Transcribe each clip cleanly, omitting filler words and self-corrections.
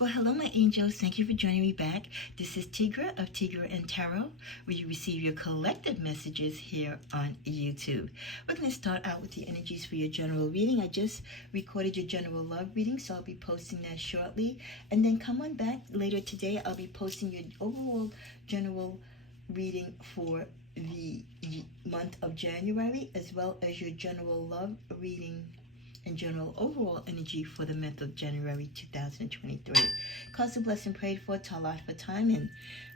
Well, hello, my angels. Thank you for joining me back. This is Tigra of Tigra and Tarot, where you receive your collective messages here on YouTube. We're going to start out with the energies for your general reading. I just recorded your general love reading, so I'll be posting that shortly. And then come on back later today. I'll be posting your overall general reading for the month of January, as well as your general love reading and general overall energy for the month of January 2023. Cause a blessing prayed for, to Allah for time, and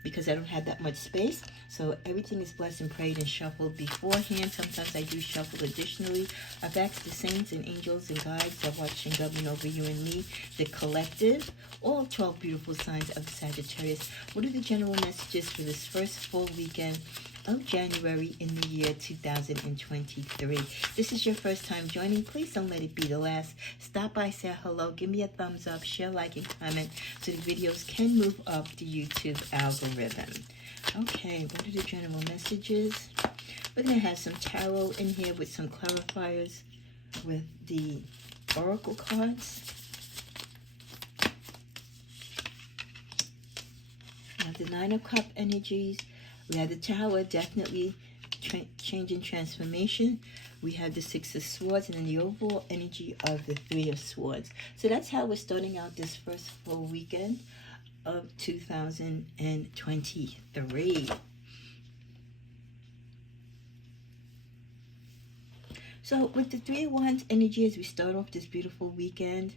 because I don't have that much space, so everything is blessed and prayed and shuffled beforehand. Sometimes I do shuffle additionally. I've asked the saints and angels and guides that watch and govern over you and me, the collective, all 12 beautiful signs of Sagittarius. What are the general messages for this first full weekend of January in the year 2023. This is your first time joining. Please don't let it be the last. Stop by, say hello, give me a thumbs up, share, like, and comment so the videos can move up the YouTube algorithm. Okay, what are the general messages? We're going to have some tarot in here with some clarifiers with the oracle cards. We have the Nine of Cups energies. We have the Tower, definitely change and transformation. We have the Six of Swords, and then the overall energy of the Three of Swords. So that's how we're starting out this first full weekend of 2023. So with the Three of Wands energy, as we start off this beautiful weekend,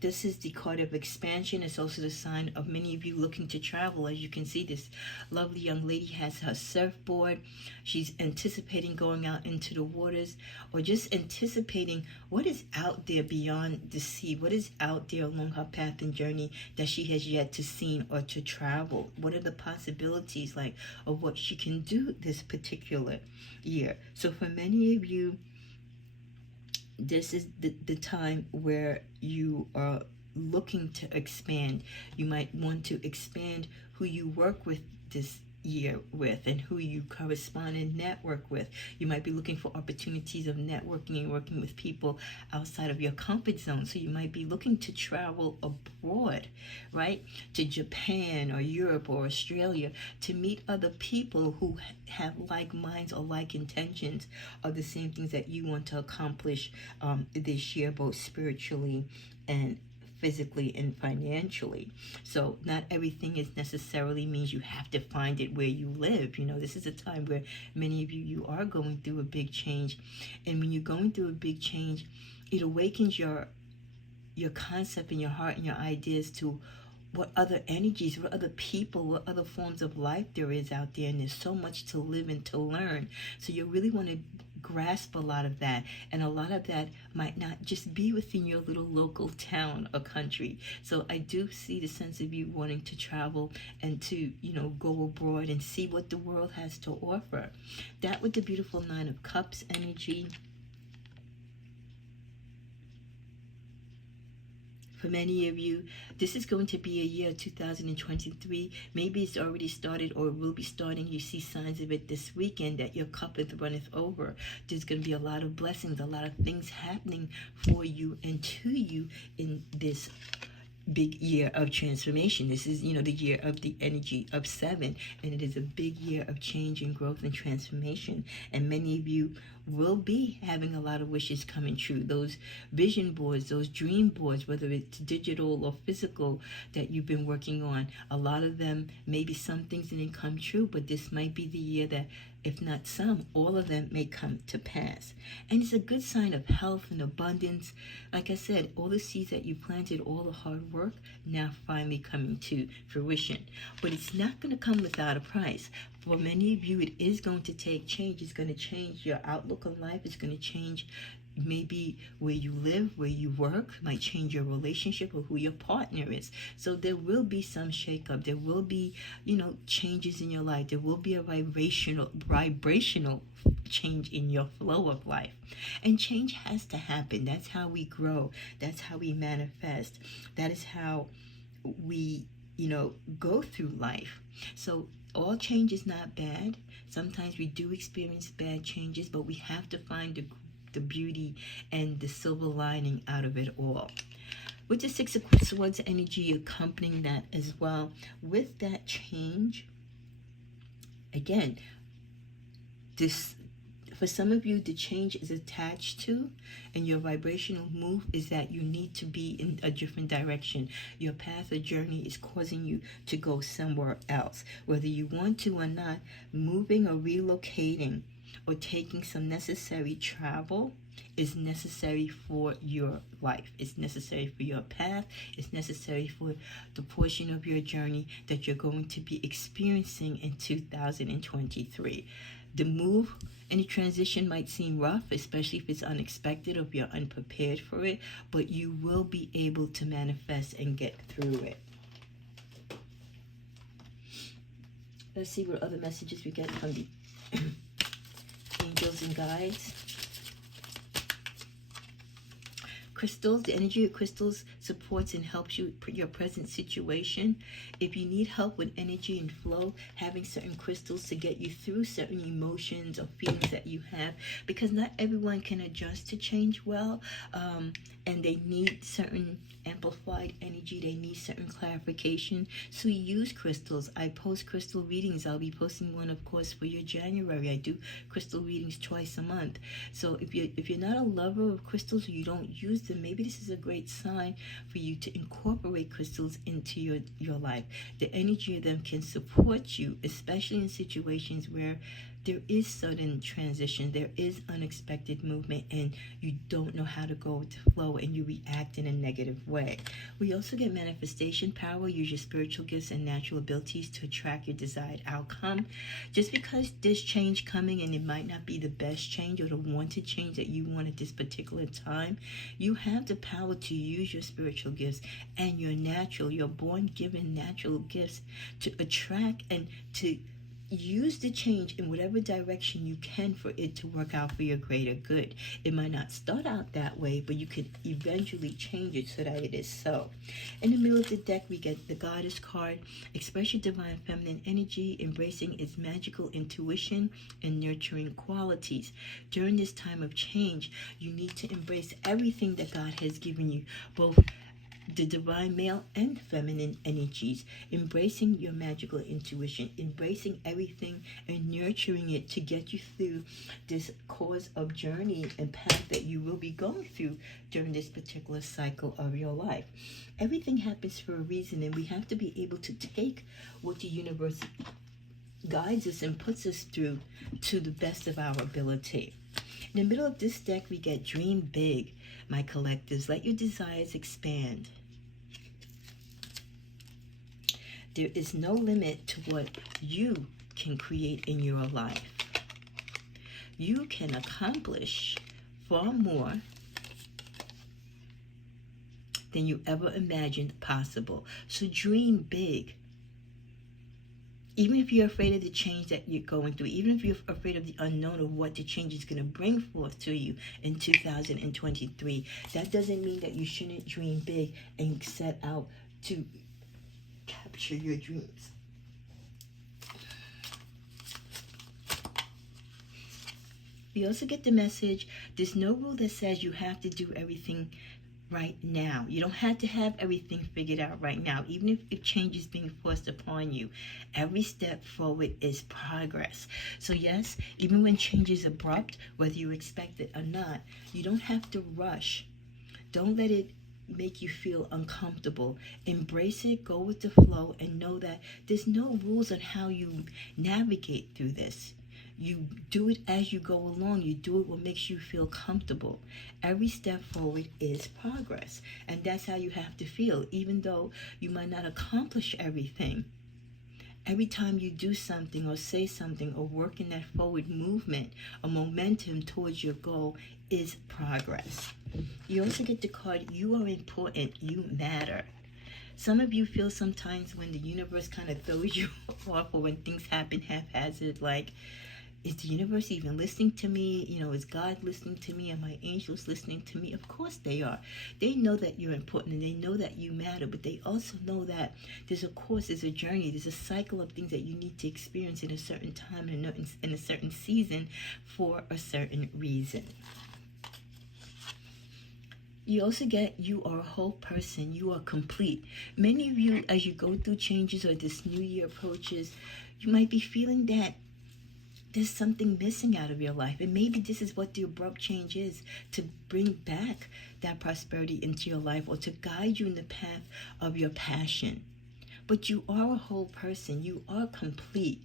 this is the card of expansion. It's also the sign of many of you looking to travel. As you can see, this lovely young lady has her surfboard. She's anticipating going out into the waters, or just anticipating what is out there beyond the sea, what is out there along her path and journey that she has yet to see or to travel. What are the possibilities like of what she can do this particular year? So for many of you, this is the time where you are looking to expand. You might want to expand who you work with this year with and who you correspond and network with. You might be looking for opportunities of networking and working with people outside of your comfort zone. So you might be looking to travel abroad, right? To Japan or Europe or Australia to meet other people who have like minds or like intentions of the same things that you want to accomplish this year, both spiritually and physically and financially. So not everything is necessarily means you have to find it where you live. You know, this is a time where many of you are going through a big change. And when you're going through a big change, it awakens your concept and your heart and your ideas to what other energies, what other people, what other forms of life there is out there. And there's so much to live and to learn. So you really want to grasp a lot of that, and a lot of that might not just be within your little local town or country. So I do see the sense of you wanting to travel and to, you know, go abroad and see what the world has to offer. That with the beautiful Nine of Cups energy. For many of you, this is going to be a year 2023. Maybe it's already started or will be starting. You see signs of it this weekend that your cup runneth over. There's going to be a lot of blessings, a lot of things happening for you and to you in this big year of transformation. This is, you know, the year of the energy of 7, and it is a big year of change and growth and transformation. And many of you will be having a lot of wishes coming true. Those vision boards, those dream boards, whether it's digital or physical that you've been working on, a lot of them, maybe some things didn't come true, but this might be the year that, if not some, all of them may come to pass. And it's a good sign of health and abundance. Like I said, all the seeds that you planted, all the hard work, now finally coming to fruition. But it's not going to come without a price. For many of you, it is going to take change. It's going to change your outlook on life. It's going to change maybe where you live, where you work, might change your relationship or who your partner is. So there will be some shakeup. There will be, you know, changes in your life. There will be a vibrational change in your flow of life. And change has to happen. That's how we grow. That's how we manifest. That is how we, you know, go through life. So all change is not bad. Sometimes we do experience bad changes, but we have to find the beauty and the silver lining out of it all. With the Six of Swords energy accompanying that as well, with that change, again, this, for some of you, the change is attached to, and your vibrational move is that you need to be in a different direction. Your path or journey is causing you to go somewhere else. Whether you want to or not, moving or relocating or taking some necessary travel is necessary for your life. It's necessary for your path. It's necessary for the portion of your journey that you're going to be experiencing in 2023. The move, any transition might seem rough, especially if it's unexpected or if you're unprepared for it, but you will be able to manifest and get through it. Let's see what other messages we get from the angels and guides. Crystals, the energy of crystals supports and helps you your present situation. If you need help with energy and flow, having certain crystals to get you through certain emotions or feelings that you have, because not everyone can adjust to change well, and they need certain amplified energy, they need certain clarification. So use crystals. I post crystal readings. I'll be posting one, of course, for your January. I do crystal readings twice a month. So if you're not a lover of crystals or you don't use them, maybe this is a great sign for you to incorporate crystals into your life. The energy of them can support you, especially in situations where there is sudden transition, there is unexpected movement, and you don't know how to go with the flow and you react in a negative way. We also get manifestation power. Use your spiritual gifts and natural abilities to attract your desired outcome. Just because there's change coming and it might not be the best change or the wanted change that you want at this particular time, you have the power to use your spiritual gifts and your born-given natural gifts to attract and to use the change in whatever direction you can for it to work out for your greater good. It might not start out that way, but you can eventually change it so that it is so. In the middle of the deck, we get the Goddess card. Express your divine feminine energy, embracing its magical intuition and nurturing qualities. During this time of change, you need to embrace everything that God has given you, both the divine male and feminine energies, embracing your magical intuition, embracing everything and nurturing it to get you through this course of journey and path that you will be going through during this particular cycle of your life. Everything happens for a reason, and we have to be able to take what the universe guides us and puts us through to the best of our ability. In the middle of this deck, we get Dream Big, my collectives. Let your desires expand. There is no limit to what you can create in your life. You can accomplish far more than you ever imagined possible. So dream big. Even if you're afraid of the change that you're going through, even if you're afraid of the unknown of what the change is going to bring forth to you in 2023, that doesn't mean that you shouldn't dream big and set out to capture your dreams. We also get the message, there's no rule that says you have to do everything right now. You don't have to have everything figured out right now, even if change is being forced upon you. Every step forward is progress. So yes, even when change is abrupt, whether you expect it or not, you don't have to rush. Don't let it make you feel uncomfortable. Embrace it, go with the flow, and know that there's no rules on how you navigate through this. You do it as you go along. You do it what makes you feel comfortable. Every step forward is progress. And that's how you have to feel. Even though you might not accomplish everything, every time you do something or say something or work in that forward movement or momentum towards your goal is progress. You also get the card, you are important, you matter. Some of you feel sometimes when the universe kind of throws you off or when things happen haphazard, like, is the universe even listening to me? You know, is God listening to me? Are my angels listening to me? Of course they are. They know that you're important and they know that you matter, but they also know that there's a course, there's a journey, there's a cycle of things that you need to experience in a certain time and in a certain season for a certain reason. You also get you are a whole person. You are complete. Many of you, as you go through changes or this new year approaches, you might be feeling that there's something missing out of your life. And maybe this is what the abrupt change is, to bring back that prosperity into your life or to guide you in the path of your passion. But you are a whole person. You are complete.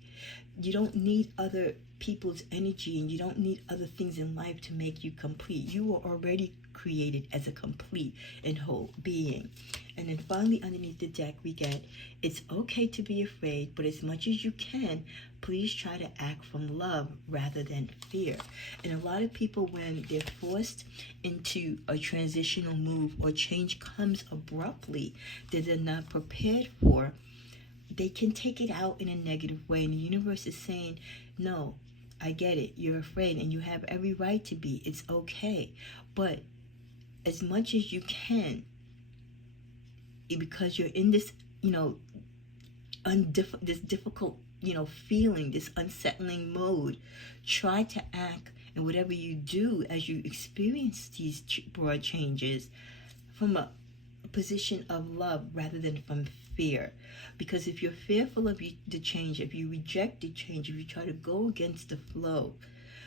You don't need other people's energy, and you don't need other things in life to make you complete. You were already created as a complete and whole being. And then finally, underneath the deck, we get, it's okay to be afraid, but as much as you can, please try to act from love rather than fear. And a lot of people, when they're forced into a transitional move or change comes abruptly that they're not prepared for, they can take it out in a negative way. And the universe is saying, no, I get it. You're afraid and you have every right to be. It's okay. But as much as you can, because you're in this, this difficult, feeling, this unsettling mode, try to act and whatever you do as you experience these broad changes from a position of love rather than from fear. Because if you're fearful of the change, if you reject the change, if you try to go against the flow,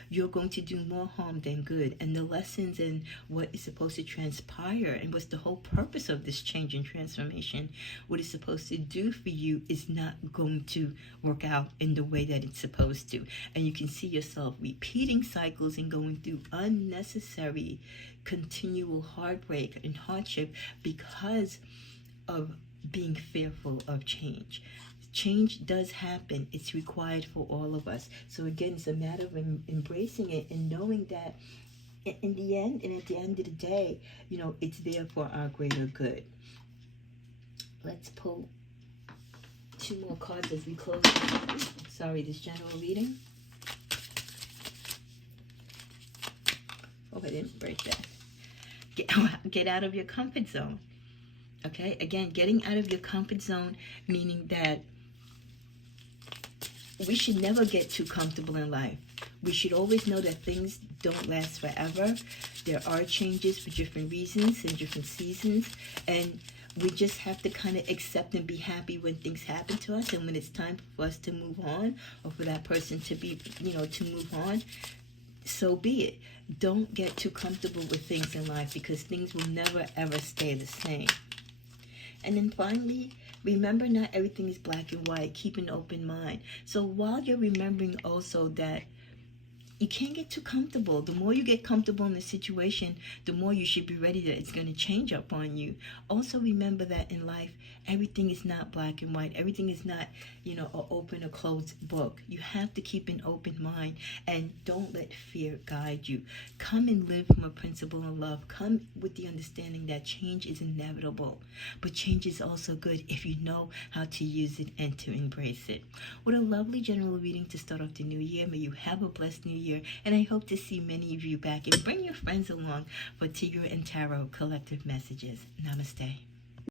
you're going to do more harm than good. And the lessons and what is supposed to transpire and what's the whole purpose of this change and transformation, what it's supposed to do for you, is not going to work out in the way that it's supposed to. And you can see yourself repeating cycles and going through unnecessary continual heartbreak and hardship because of being fearful of change. Change does happen. It's required for all of us. So again, it's a matter of embracing it and knowing that in the end, and at the end of the day, it's there for our greater good. Let's pull 2 more cards as we close. This general reading. Hope I didn't break that. Get out of your comfort zone. Okay, again, getting out of your comfort zone, meaning that we should never get too comfortable in life. We should always know that things don't last forever. There are changes for different reasons and different seasons, and we just have to kind of accept and be happy when things happen to us, and when it's time for us to move on, or for that person to be, to move on, so be it. Don't get too comfortable with things in life, because things will never ever stay the same. And then finally, remember, not everything is black and white. Keep an open mind. So while you're remembering also that you can't get too comfortable. The more you get comfortable in the situation, the more you should be ready that it's going to change up on you. Also remember that in life, everything is not black and white. Everything is not, an open or closed book. You have to keep an open mind and don't let fear guide you. Come and live from a principle of love. Come with the understanding that change is inevitable, but change is also good if you know how to use it and to embrace it. What a lovely general reading to start off the new year. May you have a blessed new year, and I hope to see many of you back, and bring your friends along for Tigre and Tarot Collective Messages. Namaste.